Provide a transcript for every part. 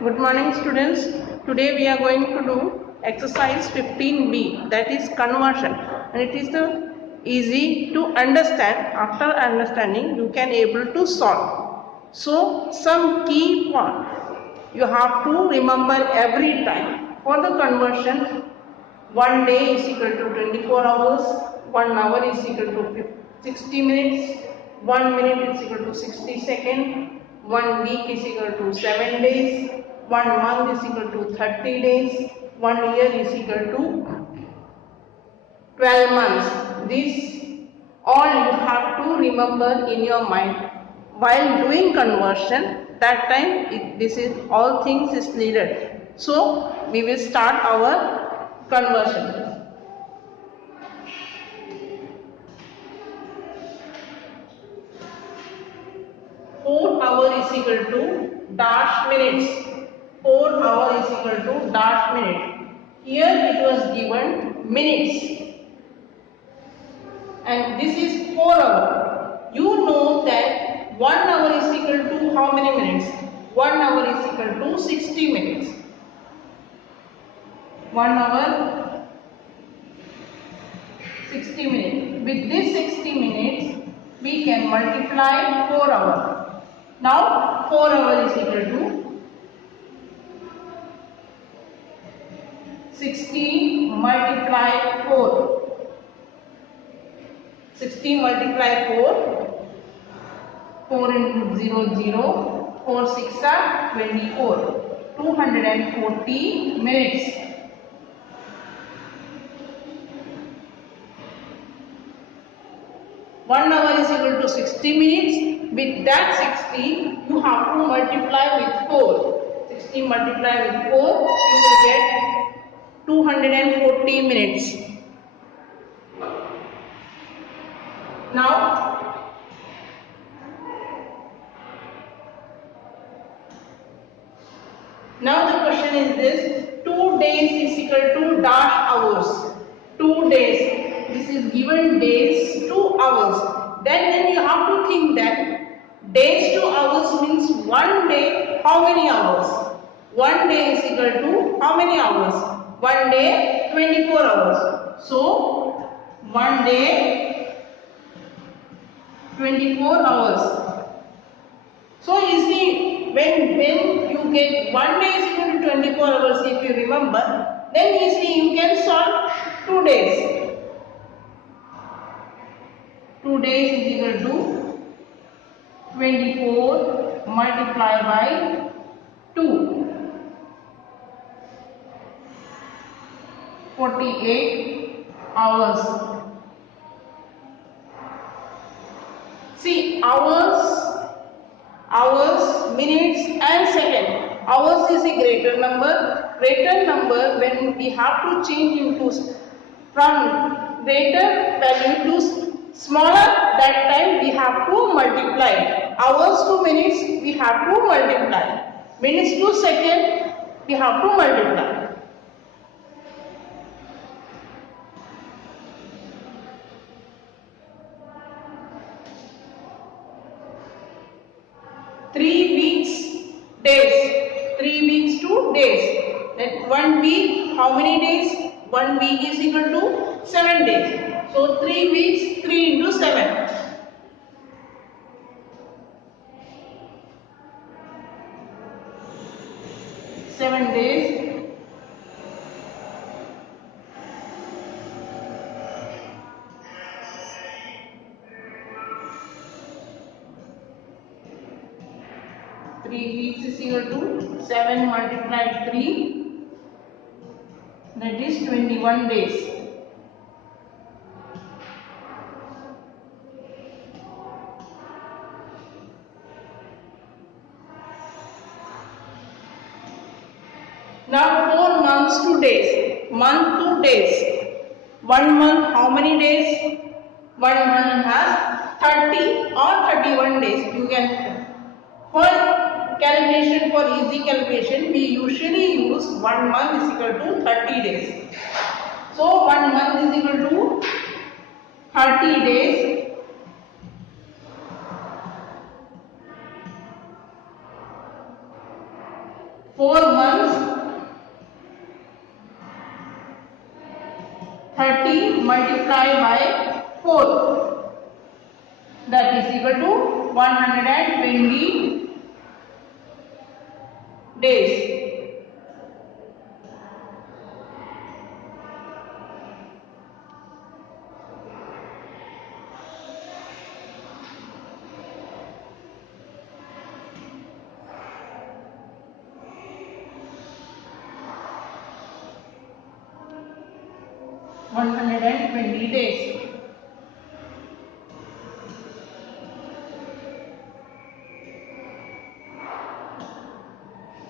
Good morning students. Today we are going to do exercise 15B, that is conversion, and it is the easy to understand. After understanding you can able to solve. So some key point you have to remember every time. For the conversion, 1 day is equal to 24 hours, 1 hour is equal to 60 minutes, 1 minute is equal to 60 seconds, 1 week is equal to 7 days, 1 month is equal to 30 days, 1 year is equal to 12 months. This all you have to remember in your mind while doing conversion. That time this is all things is needed. So we will start our conversion. 4 hour is equal to dash minutes. 4 hour is equal to dash minute. Here it was given minutes. And this is 4 hour. You know that 1 hour is equal to how many minutes? 1 hour is equal to 60 minutes. 1 hour 60 minutes. With this 60 minutes we can multiply 4 hours. Now 4 hour is equal to 60 multiply 4. 60 multiply 4. 4 into 0, 0. 4 6 are 24. 240 minutes. One hour is equal to 60 minutes. With that 60, you have to multiply with 4. 60 multiply with 4, you will get 240 minutes. Now the question is this: 2 days is equal to dash hours. 2 days. This is given days to hours. Then you have to think that days to hours means 1 day. How many hours? 1 day is equal to how many hours? 1 day 24 hours. So 1 day 24 hours. So you see, when you get 1 day is equal to 24 hours, if you remember, then you see you can solve 2 days. 2 days is equal to 24 multiplied by 2. 48 hours. See, hours, minutes and second. Hours is a greater number. Greater number, when we have to change into from greater value to smaller, that time we have to multiply. Hours to minutes we have to multiply. Minutes to second we have to multiply. Days. 3 weeks to days. Then 1 week, how many days? 1 week is equal to 7 days. So 3 weeks, 3 into 7. 7 days. Weeks is equal to 7 multiplied 3, that is 21 days. Now 4 months to days. Month to days. 1 month how many days? 1 month has 30 or 31 days. You can for calculation, for easy calculation, we usually use 1 month is equal to 30 days. So 1 month is equal to 30 days. 4 months 30 multiplied by 4, that is equal to 120 days.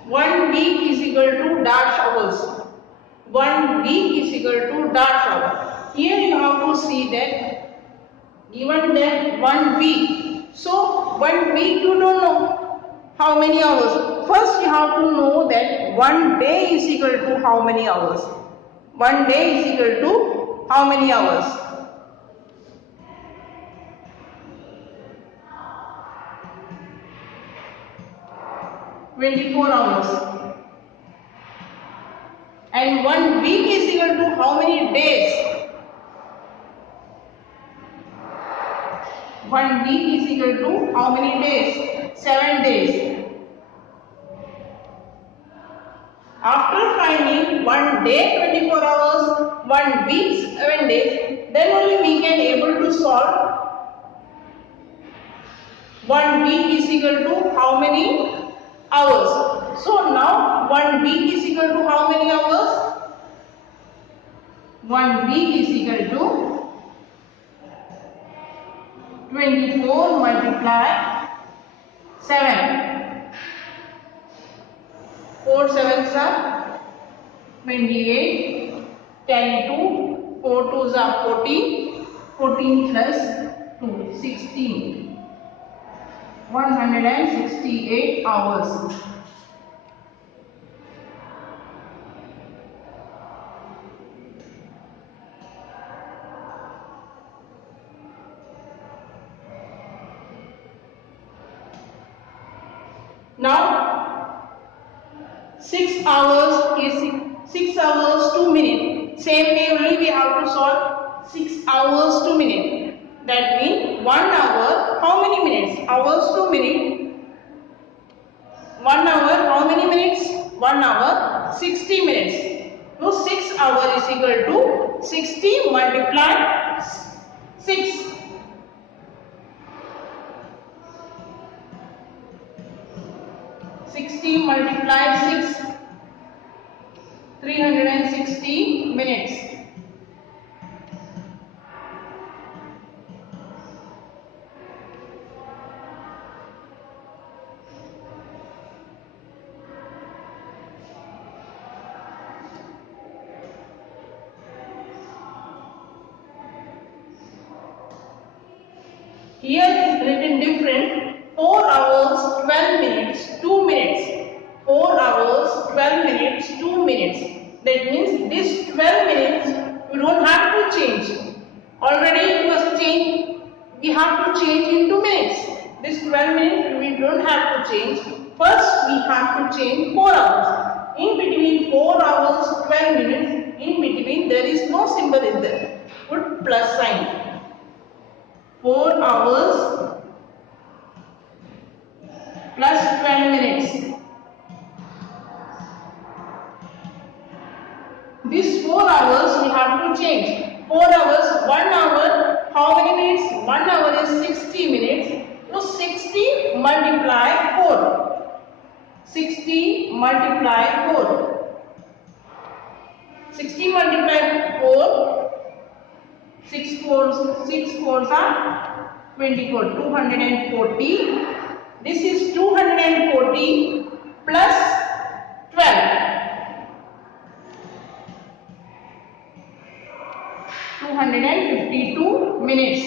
One week is equal to dash hours. 1 week is equal to dash hour. Here you have to see that given that 1 week. So 1 week you don't know how many hours. First you have to know that 1 day is equal to how many hours. 1 day is equal to how many hours? 24 hours. And 1 week is equal to how many days? 1 week is equal to how many days? 7 days. After finding 1 day 24 hours, 1 week 7 days, then only we can able to solve 1 week is equal to how many hours. So now 1 week is equal to how many hours? 1 week is equal to 24 multiply 7. 4 sevens are 28, 10 2, 4 twos are 14, 14 plus 2, 16. 168 hours. Now 6 hours is 6 hours 2 minutes. Same way only we have to solve 6 hours 2 minutes. That means 1 hour, how many minutes? Hours 2 minutes. 1 hour, how many minutes? 1 hour, 60 minutes. So 6 hours is equal to 60 multiplied 6. 60 multiplied 6. 360 minutes. Here is written different. 4 hours 12 minutes 2 minutes. 4 hours 12 minutes 2 minutes. That means this 12 minutes we don't have to change. Already it was changed. We have to change into minutes. This 12 minutes we don't have to change. First we have to change 4 hours. In between 4 hours 12 minutes, in between there is no symbol in there. Put plus sign. 4 hours plus 12 minutes. These 4 hours we have to change. 4 hours, 1 hour, how many minutes? 1 hour is 60 minutes. So 60 multiply 4. 60 multiply 4. 60 multiply 4. 6 fours are 24. 240. This is 240 plus 12. 252 minutes.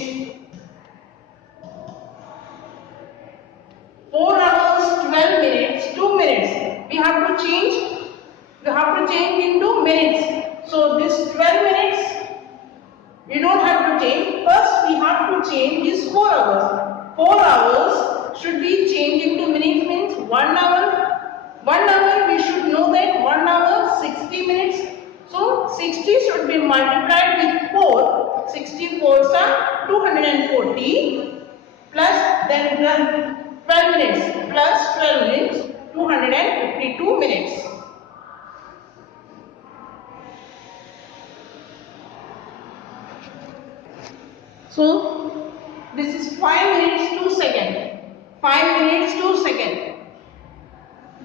4 hours 12 minutes 2 minutes. We have to change into minutes. So this 12 minutes we don't have to change. First we have to change this 4 hours. 4 hours should be changed into minutes, means 1 hour. 1 hour we should minutes. So 60 should be multiplied with 4. 60 fours are 240 plus then 12 minutes plus 12 minutes 252 minutes. So this is 5 minutes 2 seconds. 5 minutes 2 seconds.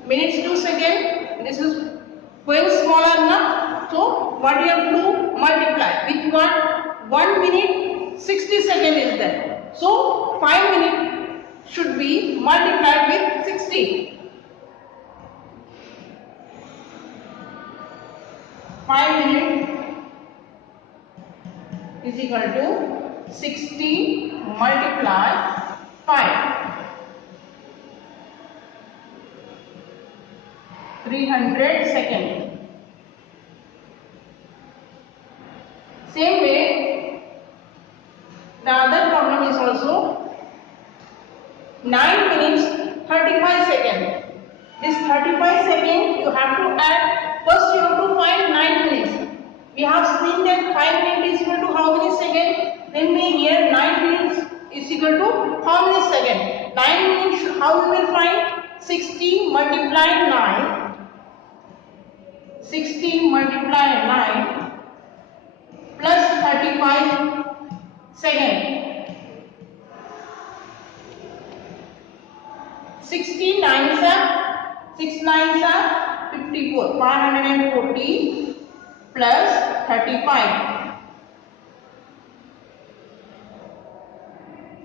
Minutes 2 seconds. This is going smaller now. So what you have to multiply with what? 1 minute 60 seconds is there. So 5 minutes should be multiplied with 60. 5 minutes is equal to 60 multiply 5. 300 seconds. Same way, the other problem is also 9 minutes 35 seconds. This 35 seconds you have to add. First you have to find 9 minutes. We have seen that 5 minutes is equal to how many seconds? Then we here 9 minutes is equal to how many seconds? 9 minutes, how we will find? 60 multiply 9. 60 multiply 9 plus 35 seconds. 60 nines are 6 nines are 54. 540 plus 35.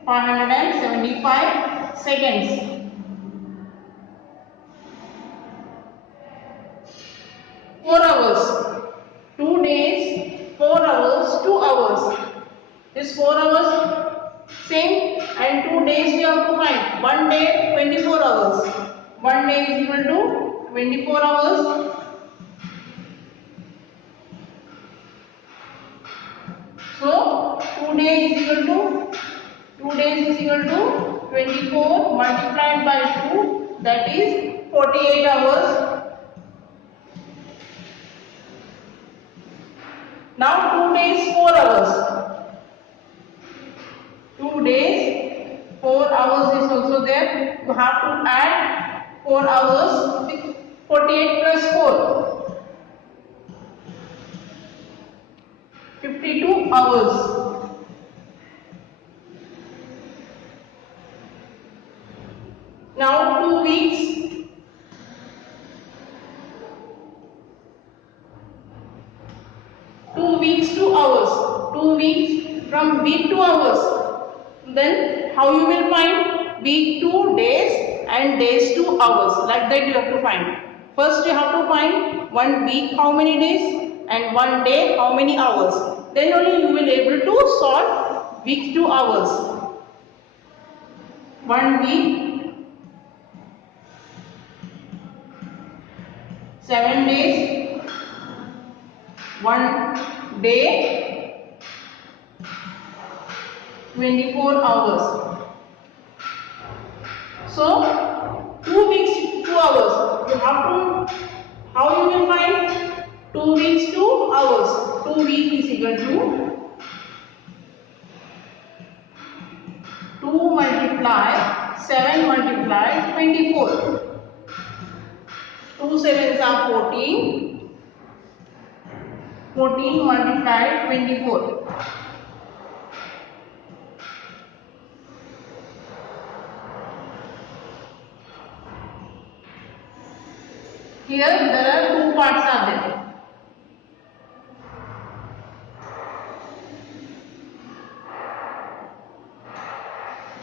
575 seconds. 4 hours. 2 days, 4 hours, 2 hours. This 4 hours same and 2 days we have to find. 1 day 24 hours. 1 day is equal to 24 hours. So 2 days is equal to 24 multiplied by 2, that is 48 hours. Now 2 days 4 hours. 2 days 4 hours is also there. You have to add 4 hours with 48 plus 4. 52 hours. Now 2 weeks. 2 weeks 2 hours. 2 weeks from week to hours. Then how you will find week to days and days to hours? Like that you have to find. First you have to find 1 week how many days and 1 day how many hours. Then only you will able to solve week to hours. 1 week 7 days, 1 day 24 hours. So 2 weeks 2 hours. You have to, how you will find 2 weeks 2 hours. 2 weeks is equal to 2 multiply 7 multiply 24. 2 sevens are 14. 14 multiplied 24. Here there are 2 parts are there.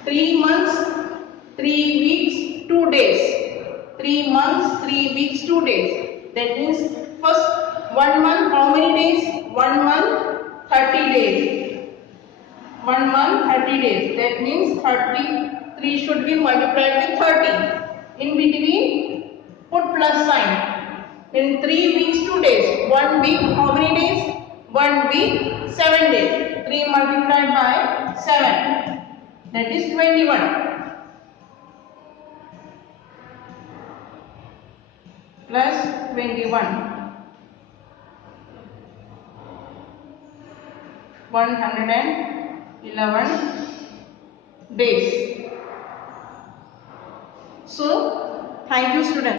Three months, 3 weeks, 2 days. 3 months, 3 weeks, 2 days. That means first 1 month, how many days? 1 month, 30 days. 1 month, 30 days. That means 33 should be multiplied with 30. In between, put plus sign. In 3 weeks, 2 days. 1 week, how many days? 1 week, 7 days. 3 multiplied by 7. That is 21. Plus 21. 111 days. So thank you students.